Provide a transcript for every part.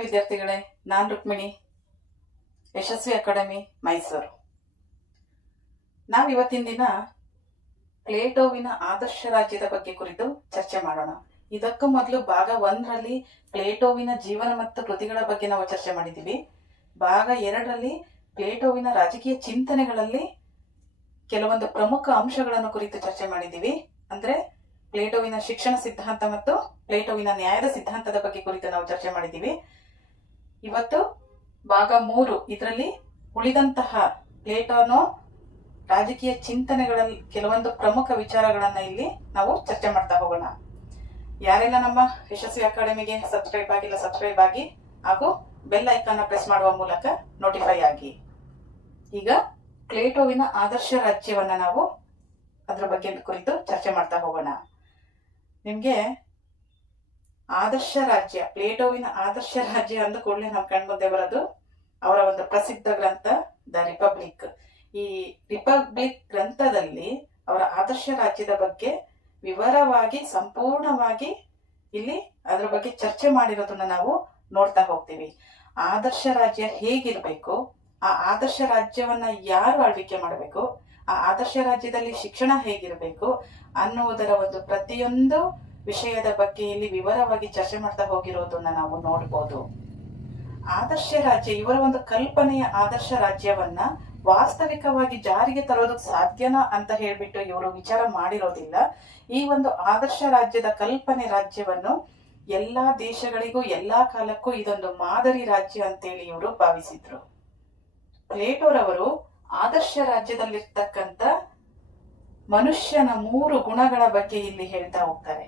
Hi ವಿದ್ಯಾರ್ಥಿಗಳೇ, ನಾನು ರುಕ್ಮಿಣಿ, ಯಶಸ್ವಿ academy Mysuru. ನಾವು ಇವತ್ತಿನ ದಿನ ಪ್ಲೇಟೋವಿನ ಆದರ್ಶ ರಾಜ್ಯದ ಬಗ್ಗೆ ಕುರಿತು ಚರ್ಚೆ ಮಾಡೋಣ. ಇದಕ್ಕೂ ಮೊದಲು ಭಾಗ 1ರಲ್ಲಿ ಪ್ಲೇಟೋವಿನ ಜೀವನ ಮತ್ತು ಕೃತಿಗಳ ಬಗ್ಗೆ ನಾವು ಚರ್ಚೆ ಮಾಡಿದ್ದೀವಿ. ಭಾಗ 2ರಲ್ಲಿ ಪ್ಲೇಟೋವಿನ ರಾಜಕೀಯ ಚಿಂತನೆಗಳಲ್ಲಿ ಕೆಲವೊಂದು ಪ್ರಮುಖ ಅಂಶಗಳನ್ನು ಕುರಿತು ಚರ್ಚೆ ಮಾಡಿದ್ದೀವಿ. ಅಂದ್ರೆ ಪ್ಲೇಟೋವಿನ ಶಿಕ್ಷಣ ಸಿದ್ಧಾಂತ ಮತ್ತು ಪ್ಲೇಟೋವಿನ ನ್ಯಾಯದ ಸಿದ್ಧಾಂತದ ಬಗ್ಗೆ ಕುರಿತು ನಾವು ಚರ್ಚೆ ಮಾಡಿದ್ದೀವಿ. ಇವತ್ತು ಭಾಗ 3, ಇದರಲ್ಲಿ ಉಳಿದಂತಹ ಪ್ಲೇಟೋನ ರಾಜಕೀಯ ಚಿಂತನೆಗಳಲ್ಲಿ ಕೆಲವೊಂದು ಪ್ರಮುಖ ವಿಚಾರಗಳನ್ನ ಇಲ್ಲಿ ನಾವು ಚರ್ಚೆ ಮಾಡ್ತಾ ಹೋಗೋಣ. ಯಾರೆಲ್ಲ ನಮ್ಮ ಯಶಸ್ವಿ ಅಕಾಡೆಮಿಗೆ ಸಬ್ಸ್ಕ್ರೈಬ್ ಆಗಿಲ್ಲ, ಸಬ್ಸ್ಕ್ರೈಬ್ ಆಗಿ ಹಾಗೂ ಬೆಲ್ ಐಕಾನ್ ಪ್ರೆಸ್ ಮಾಡುವ ಮೂಲಕ ನೋಟಿಫೈ ಆಗಿ. ಈಗ ಪ್ಲೇಟೋವಿನ ಆದರ್ಶ ರಾಜ್ಯವನ್ನ ನಾವು ಅದರ ಬಗ್ಗೆ ಕುರಿತು ಚರ್ಚೆ ಮಾಡ್ತಾ ಹೋಗೋಣ. ನಿಮ್ಗೆ ಆದರ್ಶ ರಾಜ್ಯ, ಪ್ಲೇಟೋವಿನ ಆದರ್ಶ ರಾಜ್ಯ ಅಂದ ಕೂಡಲೇ ನಾವು ಕಣ್ಮುಂದೆ ಬರೋದು ಅವರ ಒಂದು ಪ್ರಸಿದ್ಧ ಗ್ರಂಥ ದ ರಿಪಬ್ಲಿಕ್. ಈ ರಿಪಬ್ಲಿಕ್ ಗ್ರಂಥದಲ್ಲಿ ಅವರ ಆದರ್ಶ ರಾಜ್ಯದ ಬಗ್ಗೆ ವಿವರವಾಗಿ ಸಂಪೂರ್ಣವಾಗಿ ಇಲ್ಲಿ ಅದರ ಬಗ್ಗೆ ಚರ್ಚೆ ಮಾಡಿರೋದನ್ನ ನಾವು ನೋಡ್ತಾ ಹೋಗ್ತೀವಿ. ಆದರ್ಶ ರಾಜ್ಯ ಹೇಗಿರ್ಬೇಕು, ಆ ಆದರ್ಶ ರಾಜ್ಯವನ್ನ ಯಾರು ಆಳ್ವಿಕೆ ಮಾಡಬೇಕು, ಆ ಆದರ್ಶ ರಾಜ್ಯದಲ್ಲಿ ಶಿಕ್ಷಣ ಹೇಗಿರ್ಬೇಕು ಅನ್ನುವುದರ ಒಂದು ಪ್ರತಿಯೊಂದು ವಿಷಯದ ಬಗ್ಗೆ ಇಲ್ಲಿ ವಿವರವಾಗಿ ಚರ್ಚೆ ಮಾಡ್ತಾ ಹೋಗಿರೋದನ್ನ ನಾವು ನೋಡ್ಬೋದು. ಆದರ್ಶ ರಾಜ್ಯ, ಇವರ ಒಂದು ಕಲ್ಪನೆಯ ಆದರ್ಶ ರಾಜ್ಯವನ್ನ ವಾಸ್ತವಿಕವಾಗಿ ಜಾರಿಗೆ ತರೋದಕ್ಕೆ ಸಾಧ್ಯನಾ ಅಂತ ಹೇಳ್ಬಿಟ್ಟು ಇವರು ವಿಚಾರ ಮಾಡಿರೋದಿಲ್ಲ. ಈ ಒಂದು ಆದರ್ಶ ರಾಜ್ಯದ ಕಲ್ಪನೆ ರಾಜ್ಯವನ್ನು ಎಲ್ಲಾ ದೇಶಗಳಿಗೂ ಎಲ್ಲಾ ಕಾಲಕ್ಕೂ ಇದೊಂದು ಮಾದರಿ ರಾಜ್ಯ ಅಂತೇಳಿ ಇವರು ಭಾವಿಸಿದ್ರು. ಪ್ಲೇಟೋರವರು ಆದರ್ಶ ರಾಜ್ಯದಲ್ಲಿರ್ತಕ್ಕಂಥ ಮನುಷ್ಯನ 3 ಗುಣಗಳ ಬಗ್ಗೆ ಇಲ್ಲಿ ಹೇಳ್ತಾ ಹೋಗ್ತಾರೆ.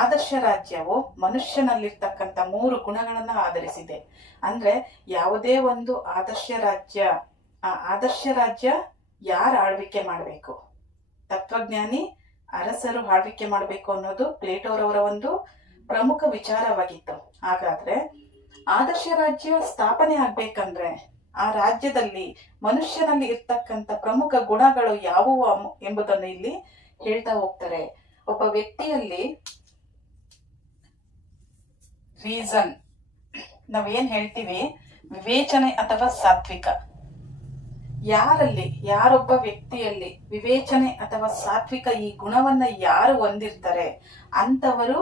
ಆದರ್ಶ ರಾಜ್ಯವು ಮನುಷ್ಯನಲ್ಲಿರ್ತಕ್ಕಂಥ 3 ಗುಣಗಳನ್ನ ಆಧರಿಸಿದೆ. ಅಂದ್ರೆ ಯಾವುದೇ ಒಂದು ಆದರ್ಶ ರಾಜ್ಯ, ಆ ಆದರ್ಶ ರಾಜ್ಯ ಯಾರು ಆಳ್ವಿಕೆ ಮಾಡಬೇಕು, ತತ್ವಜ್ಞಾನಿ ಅರಸರು ಆಳ್ವಿಕೆ ಮಾಡಬೇಕು ಅನ್ನೋದು ಪ್ಲೇಟೋರವರ ಒಂದು ಪ್ರಮುಖ ವಿಚಾರವಾಗಿತ್ತು. ಹಾಗಾದ್ರೆ ಆದರ್ಶ ರಾಜ್ಯ ಸ್ಥಾಪನೆ ಆಗ್ಬೇಕಂದ್ರೆ ಆ ರಾಜ್ಯದಲ್ಲಿ ಮನುಷ್ಯನಲ್ಲಿ ಇರ್ತಕ್ಕಂಥ ಪ್ರಮುಖ ಗುಣಗಳು ಯಾವುವು ಎಂಬುದನ್ನು ಇಲ್ಲಿ ಹೇಳ್ತಾ ಹೋಗ್ತಾರೆ. ಒಬ್ಬ ವ್ಯಕ್ತಿಯಲ್ಲಿ ರೀಸನ್, ನಾವೇನ್ ಹೇಳ್ತೀವಿ ವಿವೇಚನೆ ಅಥವಾ ಸಾತ್ವಿಕ, ಯಾರೊಬ್ಬ ವ್ಯಕ್ತಿಯಲ್ಲಿ ವಿವೇಚನೆ ಅಥವಾ ಸಾತ್ವಿಕ ಈ ಗುಣವನ್ನ ಯಾರು ಹೊಂದಿರ್ತಾರೆ ಅಂತವರು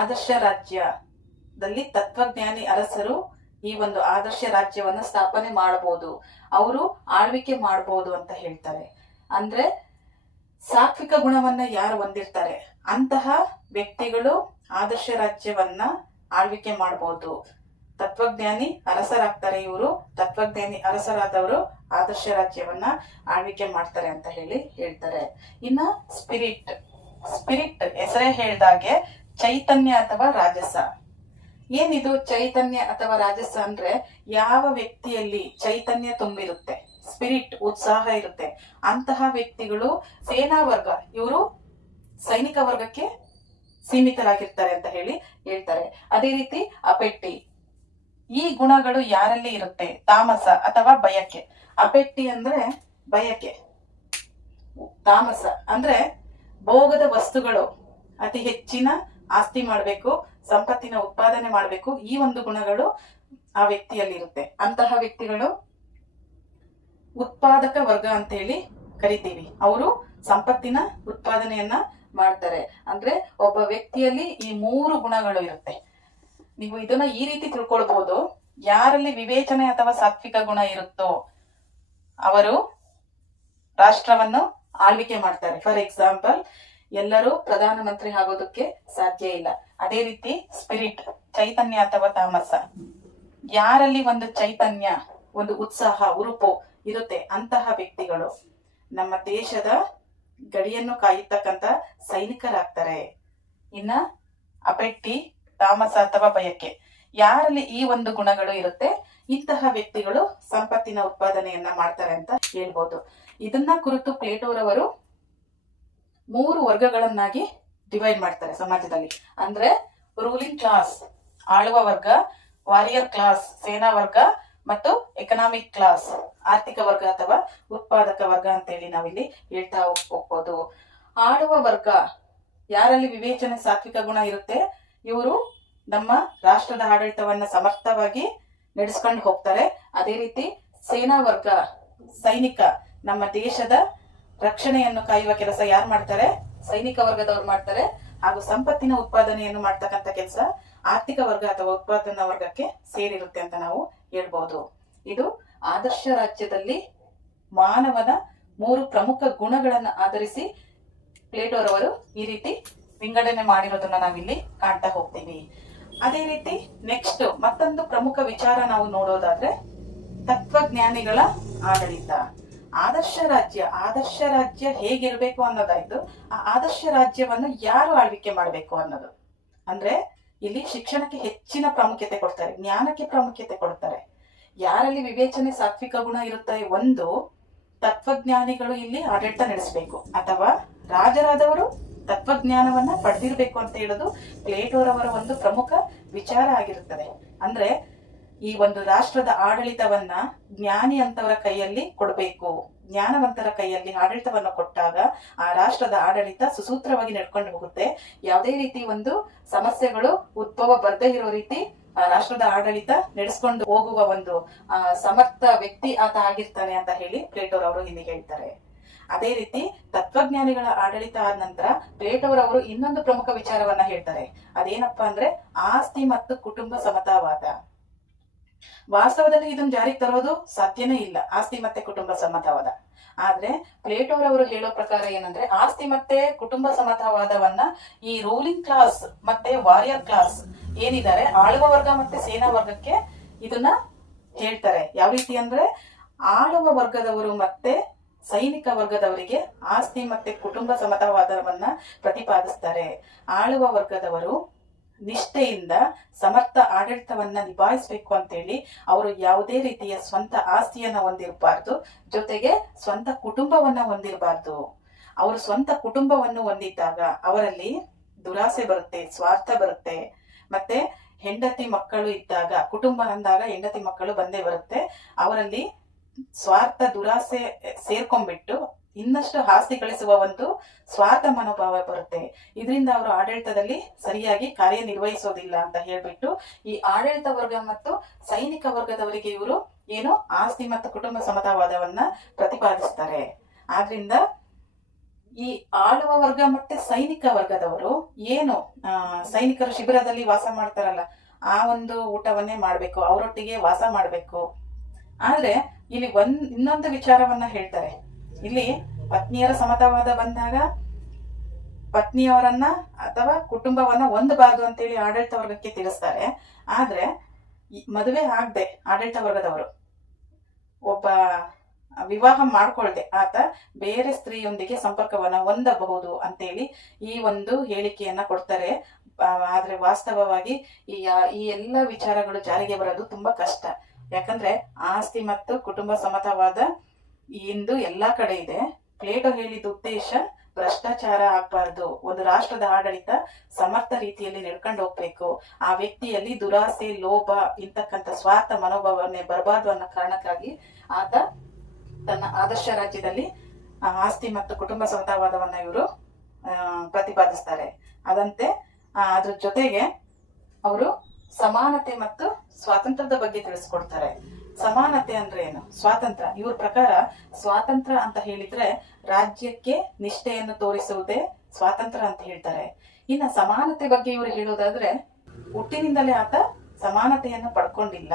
ಆದರ್ಶ ರಾಜ್ಯದಲ್ಲಿ ತತ್ವಜ್ಞಾನಿ ಅರಸರು ಈ ಒಂದು ಆದರ್ಶ ರಾಜ್ಯವನ್ನ ಸ್ಥಾಪನೆ ಮಾಡಬಹುದು, ಅವರು ಆಳ್ವಿಕೆ ಮಾಡಬಹುದು ಅಂತ ಹೇಳ್ತಾರೆ. ಅಂದ್ರೆ ಸಾತ್ವಿಕ ಗುಣವನ್ನ ಯಾರು ಹೊಂದಿರ್ತಾರೆ ಅಂತಹ ವ್ಯಕ್ತಿಗಳು ಆದರ್ಶ ರಾಜ್ಯವನ್ನ ಆಳ್ವಿಕೆ ಮಾಡಬಹುದು. ತತ್ವಜ್ಞಾನಿ ಅರಸರಾಗ್ತಾರೆ, ಇವರು ತತ್ವಜ್ಞಾನಿ ಅರಸರಾದವರು ಆದರ್ಶ ರಾಜ್ಯವನ್ನ ಆಳ್ವಿಕೆ ಮಾಡ್ತಾರೆ ಅಂತ ಹೇಳ್ತಾರೆ. ಇನ್ನ ಸ್ಪಿರಿಟ್ ಹೆಸರೇ ಹೇಳ್ದಾಗೆ ಚೈತನ್ಯ ಅಥವಾ ರಾಜಸ. ಏನಿದು ಚೈತನ್ಯ ಅಥವಾ ರಾಜಸ ಅಂದ್ರೆ ಯಾವ ವ್ಯಕ್ತಿಯಲ್ಲಿ ಚೈತನ್ಯ ತುಂಬಿರುತ್ತೆ, ಸ್ಪಿರಿಟ್ ಉತ್ಸಾಹ ಇರುತ್ತೆ, ಅಂತಹ ವ್ಯಕ್ತಿಗಳು ಸೇನಾ ವರ್ಗ, ಇವರು ಸೈನಿಕ ವರ್ಗಕ್ಕೆ ಸೀಮಿತರಾಗಿರ್ತಾರೆ ಅಂತ ಹೇಳ್ತಾರೆ. ಅದೇ ರೀತಿ ಅಪೆಟ್ಟಿ, ಈ ಗುಣಗಳು ಯಾರಲ್ಲಿ ಇರುತ್ತೆ, ತಾಮಸ ಅಥವಾ ಬಯಕೆ. ಅಪೆಟ್ಟಿ ಅಂದ್ರೆ ಬಯಕೆ, ತಾಮಸ ಅಂದ್ರೆ ಭೋಗದ ವಸ್ತುಗಳು, ಅತಿ ಹೆಚ್ಚಿನ ಆಸ್ತಿ ಮಾಡಬೇಕು, ಸಂಪತ್ತಿನ ಉತ್ಪಾದನೆ ಮಾಡಬೇಕು, ಈ ಒಂದು ಗುಣಗಳು ಆ ವ್ಯಕ್ತಿಯಲ್ಲಿ ಇರುತ್ತೆ. ಅಂತಹ ವ್ಯಕ್ತಿಗಳು ಉತ್ಪಾದಕ ವರ್ಗ ಅಂತ ಹೇಳಿ ಕರಿತೀವಿ. ಅವರು ಸಂಪತ್ತಿನ ಉತ್ಪಾದನೆಯನ್ನ ಮಾಡ್ತಾರೆ. ಅಂದ್ರೆ ಒಬ್ಬ ವ್ಯಕ್ತಿಯಲ್ಲಿ ಈ 3 ಗುಣಗಳು ಇರುತ್ತೆ. ನೀವು ಇದನ್ನ ಈ ರೀತಿ ತಿಳ್ಕೊಳ್ಬಹುದು, ಯಾರಲ್ಲಿ ವಿವೇಚನೆ ಅಥವಾ ಸಾತ್ವಿಕ ಗುಣ ಇರುತ್ತೋ ಅವರು ರಾಷ್ಟ್ರವನ್ನು ಆಳ್ವಿಕೆ ಮಾಡ್ತಾರೆ. ಫಾರ್ ಎಕ್ಸಾಂಪಲ್, ಎಲ್ಲರೂ ಪ್ರಧಾನಮಂತ್ರಿ ಆಗೋದಕ್ಕೆ ಸಾಧ್ಯ ಇಲ್ಲ. ಅದೇ ರೀತಿ ಸ್ಪಿರಿಟ್, ಚೈತನ್ಯ ಅಥವಾ ತಾಮಸ, ಯಾರಲ್ಲಿ ಒಂದು ಚೈತನ್ಯ, ಒಂದು ಉತ್ಸಾಹ, ಉರುಪು ಇರುತ್ತೆ ಅಂತಹ ವ್ಯಕ್ತಿಗಳು ನಮ್ಮ ದೇಶದ ಗಡಿಯನ್ನು ಕಾಯತಕ್ಕಂತ ಸೈನಿಕರಾಗ್ತಾರೆ. ಇನ್ನ ಅಪೆಟ್ಟಿ, ತಾಮಸ ಅಥವಾ ಬಯಕೆ, ಯಾರಲ್ಲಿ ಈ ಒಂದು ಗುಣಗಳು ಇರುತ್ತೆ ಇಂತಹ ವ್ಯಕ್ತಿಗಳು ಸಂಪತ್ತಿನ ಉತ್ಪಾದನೆಯನ್ನ ಮಾಡ್ತಾರೆ ಅಂತ ಹೇಳ್ಬೋದು. ಇದನ್ನ ಕುರಿತು ಪ್ಲೇಟೋರವರು 3 ವರ್ಗಗಳನ್ನಾಗಿ ಡಿವೈಡ್ ಮಾಡ್ತಾರೆ ಸಮಾಜದಲ್ಲಿ. ಅಂದ್ರೆ ರೂಲಿಂಗ್ ಕ್ಲಾಸ್, ಆಳುವ ವರ್ಗ, ವಾರಿಯರ್ ಕ್ಲಾಸ್, ಸೇನಾ ವರ್ಗ, ಮತ್ತು ಎಕನಾಮಿಕ್ ಕ್ಲಾಸ್, ಆರ್ಥಿಕ ವರ್ಗ ಅಥವಾ ಉತ್ಪಾದಕ ವರ್ಗ ಅಂತೇಳಿ ನಾವಿಲ್ಲಿ ಹೇಳ್ತಾ ಹೋಗ್ಬೋದು. ಆಳುವ ವರ್ಗ, ಯಾರಲ್ಲಿ ವಿವೇಚನೆ ಸಾತ್ವಿಕ ಗುಣ ಇರುತ್ತೆ, ಇವರು ನಮ್ಮ ರಾಷ್ಟ್ರದ ಆಡಳಿತವನ್ನ ಸಮರ್ಥವಾಗಿ ನಡೆಸ್ಕೊಂಡು ಹೋಗ್ತಾರೆ. ಅದೇ ರೀತಿ ಸೇನಾ ವರ್ಗ, ಸೈನಿಕ, ನಮ್ಮ ದೇಶದ ರಕ್ಷಣೆಯನ್ನು ಕಾಯುವ ಕೆಲಸ ಯಾರು ಮಾಡ್ತಾರೆ? ಸೈನಿಕ ವರ್ಗದವ್ರು ಮಾಡ್ತಾರೆ. ಹಾಗೂ ಸಂಪತ್ತಿನ ಉತ್ಪಾದನೆಯನ್ನು ಮಾಡ್ತಕ್ಕಂಥ ಕೆಲಸ ಆರ್ಥಿಕ ವರ್ಗ ಅಥವಾ ಉತ್ಪಾದನಾ ವರ್ಗಕ್ಕೆ ಸೇರಿರುತ್ತೆ ಅಂತ ನಾವು ಹೇಳ್ಬಹುದು. ಇದು ಆದರ್ಶ ರಾಜ್ಯದಲ್ಲಿ ಮಾನವನ 3 ಪ್ರಮುಖ ಗುಣಗಳನ್ನು ಆಧರಿಸಿ ಪ್ಲೇಟೋರವರು ಈ ರೀತಿ ವಿಂಗಡಣೆ ಮಾಡಿರೋದನ್ನ ನಾವಿಲ್ಲಿ ಕಾಣ್ತಾ ಹೋಗ್ತೀವಿ. ಅದೇ ರೀತಿ ನೆಕ್ಸ್ಟ್ ಮತ್ತೊಂದು ಪ್ರಮುಖ ವಿಚಾರ ನಾವು ನೋಡೋದಾದ್ರೆ ತತ್ವಜ್ಞಾನಿಗಳ ಆಡಳಿತ. ಆದರ್ಶ ರಾಜ್ಯ ಹೇಗಿರ್ಬೇಕು ಅನ್ನೋದಾಯ್ತು. ಆ ಆದರ್ಶ ರಾಜ್ಯವನ್ನು ಯಾರು ಆಳ್ವಿಕೆ ಮಾಡಬೇಕು ಅನ್ನೋದು. ಅಂದ್ರೆ ಇಲ್ಲಿ ಶಿಕ್ಷಣಕ್ಕೆ ಹೆಚ್ಚಿನ ಪ್ರಾಮುಖ್ಯತೆ ಕೊಡ್ತಾರೆ, ಜ್ಞಾನಕ್ಕೆ ಪ್ರಾಮುಖ್ಯತೆ ಕೊಡ್ತಾರೆ. ಯಾರಲ್ಲಿ ವಿವೇಚನೆ, ಸಾತ್ವಿಕ ಗುಣ ಇರುತ್ತೆ, ಒಂದು ತತ್ವಜ್ಞಾನಿಗಳು ಇಲ್ಲಿ ಆಡಳಿತ ನಡೆಸಬೇಕು, ಅಥವಾ ರಾಜರಾದವರು ತತ್ವಜ್ಞಾನವನ್ನ ಪಡೆದಿರ್ಬೇಕು ಅಂತ ಹೇಳೋದು ಪ್ಲೇಟೋರವರ ಒಂದು ಪ್ರಮುಖ ವಿಚಾರ ಆಗಿರುತ್ತದೆ. ಅಂದ್ರೆ ಈ ಒಂದು ರಾಷ್ಟ್ರದ ಆಡಳಿತವನ್ನ ಜ್ಞಾನಿ ಅಂತವರ ಕೈಯಲ್ಲಿ ಕೊಡಬೇಕು. ಜ್ಞಾನವಂತರ ಕೈಯಲ್ಲಿ ಆಡಳಿತವನ್ನು ಕೊಟ್ಟಾಗ ಆ ರಾಷ್ಟ್ರದ ಆಡಳಿತ ಸುಸೂತ್ರವಾಗಿ ನಡ್ಕೊಂಡು ಹೋಗುತ್ತೆ. ಯಾವುದೇ ರೀತಿ ಒಂದು ಸಮಸ್ಯೆಗಳು ಉದ್ಭವ ಬರ್ದೇ ಇರೋ ರೀತಿ ಆ ರಾಷ್ಟ್ರದ ಆಡಳಿತ ನಡೆಸ್ಕೊಂಡು ಹೋಗುವ ಒಂದು ಸಮರ್ಥ ವ್ಯಕ್ತಿ ಆತ ಆಗಿರ್ತಾನೆ ಅಂತ ಹೇಳಿ ಪ್ಲೇಟೋರ್ ಅವರು ಇಲ್ಲಿ ಹೇಳ್ತಾರೆ. ಅದೇ ರೀತಿ ತತ್ವಜ್ಞಾನಿಗಳ ಆಡಳಿತ ಆದ ನಂತರ ಪ್ಲೇಟೋರ್ ಅವರು ಇನ್ನೊಂದು ಪ್ರಮುಖ ವಿಚಾರವನ್ನ ಹೇಳ್ತಾರೆ. ಅದೇನಪ್ಪಾ ಅಂದ್ರೆ ಆಸ್ತಿ ಮತ್ತು ಕುಟುಂಬ ಸಮತಾವಾದ. ವಾಸ್ತವದಲ್ಲಿ ಇದನ್ನು ಜಾರಿಗೆ ತರೋದು ಸಾಧ್ಯನೇ ಇಲ್ಲ, ಆಸ್ತಿ ಮತ್ತೆ ಕುಟುಂಬ ಸಮತಾವಾದ. ಆದ್ರೆ ಪ್ಲೇಟೋರ್ ಅವರು ಹೇಳೋ ಪ್ರಕಾರ ಏನಂದ್ರೆ ಆಸ್ತಿ ಮತ್ತೆ ಕುಟುಂಬ ಸಮತಾವಾದವನ್ನ ಈ ರೂಲಿಂಗ್ ಕ್ಲಾಸ್ ಮತ್ತೆ ವಾರಿಯರ್ ಕ್ಲಾಸ್ ಏನಿದ್ದಾರೆ, ಆಳುವ ವರ್ಗ ಮತ್ತೆ ಸೇನಾ ವರ್ಗಕ್ಕೆ ಇದನ್ನ ಹೇಳ್ತಾರೆ. ಯಾವ ರೀತಿ ಅಂದ್ರೆ ಆಳುವ ವರ್ಗದವರು ಮತ್ತೆ ಸೈನಿಕ ವರ್ಗದವರಿಗೆ ಆಸ್ತಿ ಮತ್ತೆ ಕುಟುಂಬ ಸಮತಾವಾದವನ್ನ ಪ್ರತಿಪಾದಿಸ್ತಾರೆ. ಆಳುವ ವರ್ಗದವರು ನಿಷ್ಠೆಯಿಂದ ಸಮರ್ಥ ಆಡಳಿತವನ್ನ ನಿಭಾಯಿಸಬೇಕು ಅಂತೇಳಿ ಅವರು ಯಾವುದೇ ರೀತಿಯ ಸ್ವಂತ ಆಸ್ತಿಯನ್ನ ಹೊಂದಿರಬಾರ್ದು, ಜೊತೆಗೆ ಸ್ವಂತ ಕುಟುಂಬವನ್ನ ಹೊಂದಿರಬಾರ್ದು. ಅವರು ಸ್ವಂತ ಕುಟುಂಬವನ್ನು ಹೊಂದಿದ್ದಾಗ ಅವರಲ್ಲಿ ದುರಾಸೆ ಬರುತ್ತೆ, ಸ್ವಾರ್ಥ ಬರುತ್ತೆ. ಮತ್ತೆ ಹೆಂಡತಿ ಮಕ್ಕಳು ಇದ್ದಾಗ, ಕುಟುಂಬ ಅಂದಾಗ ಹೆಂಡತಿ ಮಕ್ಕಳು ಬಂದೇ ಬರುತ್ತೆ. ಅವರಲ್ಲಿ ಸ್ವಾರ್ಥ, ದುರಾಸೆ ಸೇರ್ಕೊಂಡ್ಬಿಟ್ಟು ಇನ್ನಷ್ಟು ಆಸ್ತಿ ಗಳಿಸುವ ಒಂದು ಸ್ವಾರ್ಥ ಮನೋಭಾವ ಬರುತ್ತೆ. ಇದರಿಂದ ಅವರು ಆಡಳಿತದಲ್ಲಿ ಸರಿಯಾಗಿ ಕಾರ್ಯನಿರ್ವಹಿಸೋದಿಲ್ಲ ಅಂತ ಹೇಳ್ಬಿಟ್ಟು ಈ ಆಡಳಿತ ವರ್ಗ ಮತ್ತು ಸೈನಿಕ ವರ್ಗದವರಿಗೆ ಇವರು ಏನು ಆಸ್ತಿ ಮತ್ತು ಕುಟುಂಬ ಸಮತಾವಾದವನ್ನ ಪ್ರತಿಪಾದಿಸ್ತಾರೆ. ಆದ್ರಿಂದ ಈ ಆಳುವ ವರ್ಗ ಮತ್ತೆ ಸೈನಿಕ ವರ್ಗದವರು ಏನು ಸೈನಿಕರು ಶಿಬಿರದಲ್ಲಿ ವಾಸ ಮಾಡ್ತಾರಲ್ಲ, ಆ ಒಂದು ಊಟವನ್ನೇ ಮಾಡ್ಬೇಕು, ಅವರೊಟ್ಟಿಗೆ ವಾಸ ಮಾಡ್ಬೇಕು. ಆದ್ರೆ ಇಲ್ಲಿ ಇನ್ನೊಂದು ವಿಚಾರವನ್ನ ಹೇಳ್ತಾರೆ. ಇಲ್ಲಿ ಪತ್ನಿಯರ ಸಮತಾವಾದ ಬಂದಾಗ ಪತ್ನಿಯವರನ್ನ ಅಥವಾ ಕುಟುಂಬವನ್ನ ಹೊಂದಬಾರ್ದು ಅಂತೇಳಿ ಆಡಳಿತ ವರ್ಗಕ್ಕೆ ತಿಳಿಸ್ತಾರೆ. ಆದ್ರೆ ಮದುವೆ ಆಗದೆ ಆಡಳಿತ ವರ್ಗದವರು ಒಬ್ಬ ವಿವಾಹ ಮಾಡ್ಕೊಳ್ದೆ ಆತ ಬೇರೆ ಸ್ತ್ರೀಯೊಂದಿಗೆ ಸಂಪರ್ಕವನ್ನ ಹೊಂದಬಹುದು ಅಂತೇಳಿ ಈ ಒಂದು ಹೇಳಿಕೆಯನ್ನ ಕೊಡ್ತಾರೆ. ಆದ್ರೆ ವಾಸ್ತವವಾಗಿ ಈ ಎಲ್ಲ ವಿಚಾರಗಳು ಜಾರಿಗೆ ಬರೋದು ತುಂಬಾ ಕಷ್ಟ. ಯಾಕಂದ್ರೆ ಆಸ್ತಿ ಮತ್ತು ಕುಟುಂಬ ಸಮತಾವಾದ ಇಂದು ಎಲ್ಲಾ ಕಡೆ ಇದೆ. ಪ್ಲೇಟೋ ಹೇಳಿದ ಉದ್ದೇಶ ಭ್ರಷ್ಟಾಚಾರ ಆಗ್ಬಾರ್ದು, ಒಂದು ರಾಷ್ಟ್ರದ ಆಡಳಿತ ಸಮರ್ಥ ರೀತಿಯಲ್ಲಿ ನಡ್ಕೊಂಡು ಹೋಗ್ಬೇಕು, ಆ ವ್ಯಕ್ತಿಯಲ್ಲಿ ದುರಾಸೆ, ಲೋಭ ಇಂತಕ್ಕಂಥ ಸ್ವಾರ್ಥ ಮನೋಭಾವನೆ ಬರಬಾರ್ದು ಅನ್ನೋ ಕಾರಣಕ್ಕಾಗಿ ಆತ ತನ್ನ ಆದರ್ಶ ರಾಜ್ಯದಲ್ಲಿ ಆಸ್ತಿ ಮತ್ತು ಕುಟುಂಬ ಸಮತಾವಾದವನ್ನ ಇವರು ಪ್ರತಿಪಾದಿಸ್ತಾರೆ. ಅದ್ರ ಜೊತೆಗೆ ಅವರು ಸಮಾನತೆ ಮತ್ತು ಸ್ವಾತಂತ್ರ್ಯದ ಬಗ್ಗೆ ತಿಳಿಸ್ಕೊಡ್ತಾರೆ. ಸಮಾನತೆ ಅಂದ್ರೆ ಏನು, ಸ್ವಾತಂತ್ರ್ಯ. ಇವ್ರ ಪ್ರಕಾರ ಸ್ವಾತಂತ್ರ್ಯ ಅಂತ ಹೇಳಿದ್ರೆ ರಾಜ್ಯಕ್ಕೆ ನಿಷ್ಠೆಯನ್ನು ತೋರಿಸುವುದೇ ಸ್ವಾತಂತ್ರ್ಯ ಅಂತ ಹೇಳ್ತಾರೆ. ಇನ್ನ ಸಮಾನತೆ ಬಗ್ಗೆ ಇವರು ಹೇಳೋದಾದ್ರೆ ಹುಟ್ಟಿನಿಂದಲೇ ಆತ ಸಮಾನತೆಯನ್ನು ಪಡ್ಕೊಂಡಿಲ್ಲ,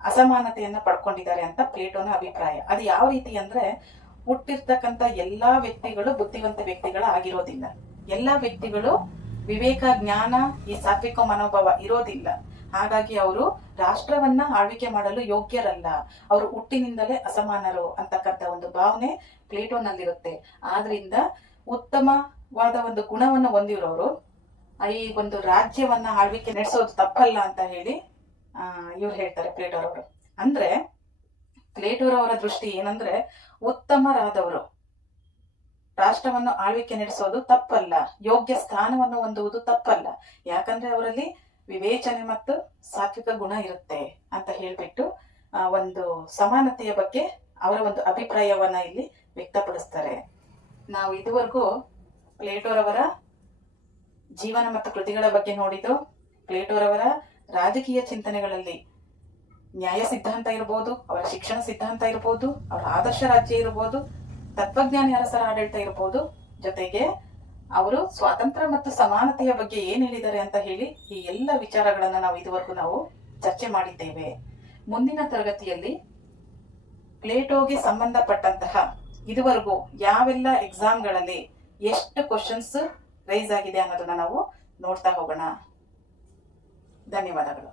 ಅಸಮಾನತೆಯನ್ನ ಪಡ್ಕೊಂಡಿದ್ದಾರೆ ಅಂತ ಪ್ಲೇಟೋನ ಅಭಿಪ್ರಾಯ. ಅದು ಯಾವ ರೀತಿ ಅಂದ್ರೆ ಹುಟ್ಟಿರ್ತಕ್ಕಂಥ ಎಲ್ಲಾ ವ್ಯಕ್ತಿಗಳು ಬುದ್ಧಿವಂತ ವ್ಯಕ್ತಿಗಳ ಆಗಿರೋದಿಲ್ಲ, ಎಲ್ಲಾ ವ್ಯಕ್ತಿಗಳು ವಿವೇಕ, ಜ್ಞಾನ, ಈ ಸಾತ್ವಿಕ ಮನೋಭಾವ ಇರೋದಿಲ್ಲ. ಹಾಗಾಗಿ ಅವರು ರಾಷ್ಟ್ರವನ್ನ ಆಳ್ವಿಕೆ ಮಾಡಲು ಯೋಗ್ಯರಲ್ಲ, ಅವರು ಹುಟ್ಟಿನಿಂದಲೇ ಅಸಮಾನರು ಅಂತಕ್ಕಂಥ ಒಂದು ಭಾವನೆ ಪ್ಲೇಟೋನಲ್ಲಿರುತ್ತೆ. ಆದ್ರಿಂದ ಉತ್ತಮವಾದ ಒಂದು ಗುಣವನ್ನು ಹೊಂದಿರೋರು ಈ ಒಂದು ರಾಜ್ಯವನ್ನ ಆಳ್ವಿಕೆ ನಡೆಸೋದು ತಪ್ಪಲ್ಲ ಅಂತ ಹೇಳಿ ಇವ್ರು ಹೇಳ್ತಾರೆ ಪ್ಲೇಟೋರವರು. ಅಂದ್ರೆ ಪ್ಲೇಟೋರವರ ದೃಷ್ಟಿ ಏನಂದ್ರೆ ಉತ್ತಮರಾದವರು ರಾಷ್ಟ್ರವನ್ನು ಆಳ್ವಿಕೆ ನಡೆಸೋದು ತಪ್ಪಲ್ಲ, ಯೋಗ್ಯ ಸ್ಥಾನವನ್ನು ಹೊಂದುವುದು ತಪ್ಪಲ್ಲ, ಯಾಕಂದ್ರೆ ಅವರಲ್ಲಿ ವಿವೇಚನೆ ಮತ್ತು ಸಾತ್ವಿಕ ಗುಣ ಇರುತ್ತೆ ಅಂತ ಹೇಳ್ಬಿಟ್ಟು ಒಂದು ಸಮಾನತೆಯ ಬಗ್ಗೆ ಅವರ ಒಂದು ಅಭಿಪ್ರಾಯವನ್ನ ಇಲ್ಲಿ ವ್ಯಕ್ತಪಡಿಸ್ತಾರೆ. ನಾವು ಇದುವರೆಗೂ ಪ್ಲೇಟೋರವರ ಜೀವನ ಮತ್ತು ಕೃತಿಗಳ ಬಗ್ಗೆ ನೋಡಿದ್ದು. ಪ್ಲೇಟೋರವರ ರಾಜಕೀಯ ಚಿಂತನೆಗಳಲ್ಲಿ ನ್ಯಾಯ ಸಿದ್ಧಾಂತ ಇರ್ಬೋದು, ಅವರ ಶಿಕ್ಷಣ ಸಿದ್ಧಾಂತ ಇರ್ಬೋದು, ಅವರ ಆದರ್ಶ ರಾಜ್ಯ ಇರ್ಬೋದು, ತತ್ವಜ್ಞಾನಿ ಅರಸರ ಆಡಳಿತ ಇರ್ಬೋದು, ಜೊತೆಗೆ ಅವರು ಸ್ವಾತಂತ್ರ್ಯ ಮತ್ತು ಸಮಾನತೆಯ ಬಗ್ಗೆ ಏನ್ ಹೇಳಿದ್ದಾರೆ ಅಂತ ಹೇಳಿ ಈ ಎಲ್ಲ ವಿಚಾರಗಳನ್ನ ನಾವು ಇದುವರೆಗೂ ನಾವು ಚರ್ಚೆ ಮಾಡಿದ್ದೇವೆ. ಮುಂದಿನ ತರಗತಿಯಲ್ಲಿ ಪ್ಲೇಟೋಗೆ ಸಂಬಂಧಪಟ್ಟಂತಹ ಇದುವರೆಗೂ ಯಾವೆಲ್ಲ ಎಕ್ಸಾಮ್ಗಳಲ್ಲಿ ಎಷ್ಟು ಕ್ವಶನ್ಸ್ ರೈಸ್ ಆಗಿದೆ ಅನ್ನೋದನ್ನ ನಾವು ನೋಡ್ತಾ ಹೋಗೋಣ. ಧನ್ಯವಾದಗಳು.